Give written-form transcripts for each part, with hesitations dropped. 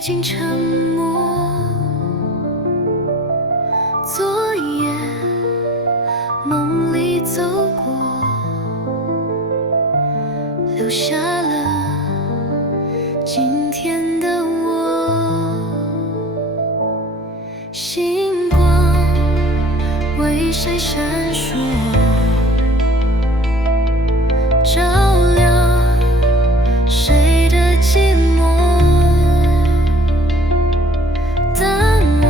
经沉默。昨夜梦里走过，留下了今天的我。星光为谁闪烁，照亮谁的寂寞。但我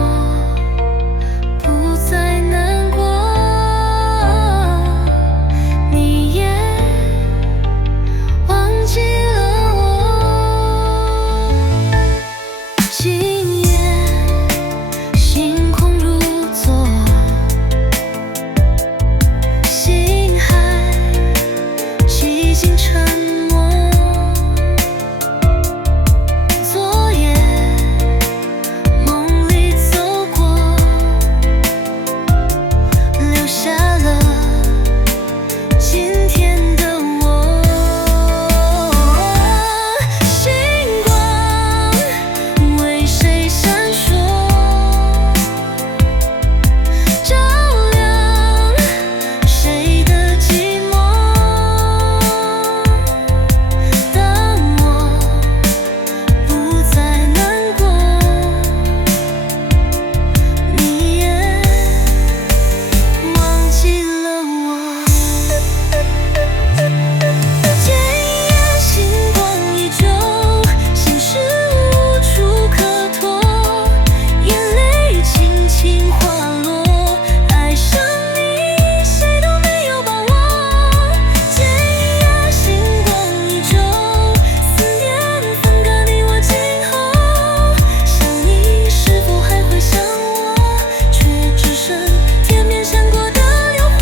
不再难过，你也忘记了我。今夜星空如昨，心海寂静沉默。昨夜梦里走过，留下了今天的我。星光为谁闪烁，照亮谁的寂寞。但我不再难过，你也忘记了我。天涯星光依旧，心事无处可托，眼泪轻轻滑落，爱上你谁都没有把握。天涯星光依旧，思念分割你我今后，想你是否还会想我，却只剩天边闪过的流火。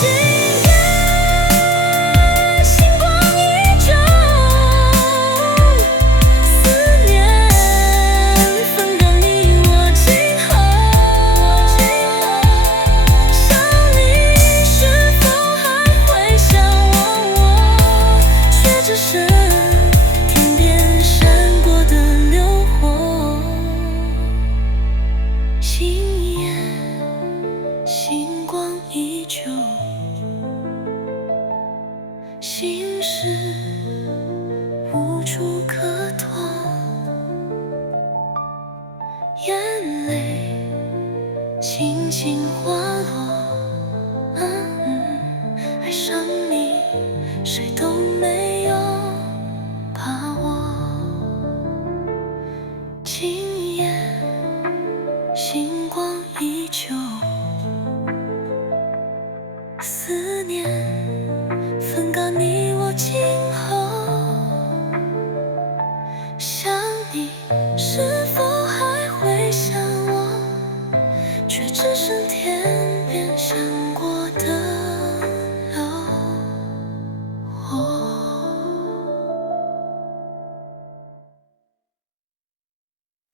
今夜星光依旧，思念分割你我今后，想你是否还会想我，却只剩天边闪过的流火。今夜星光依旧，心事无处可托，眼泪轻轻滑落。爱上你谁都没有把握。今夜星光依旧。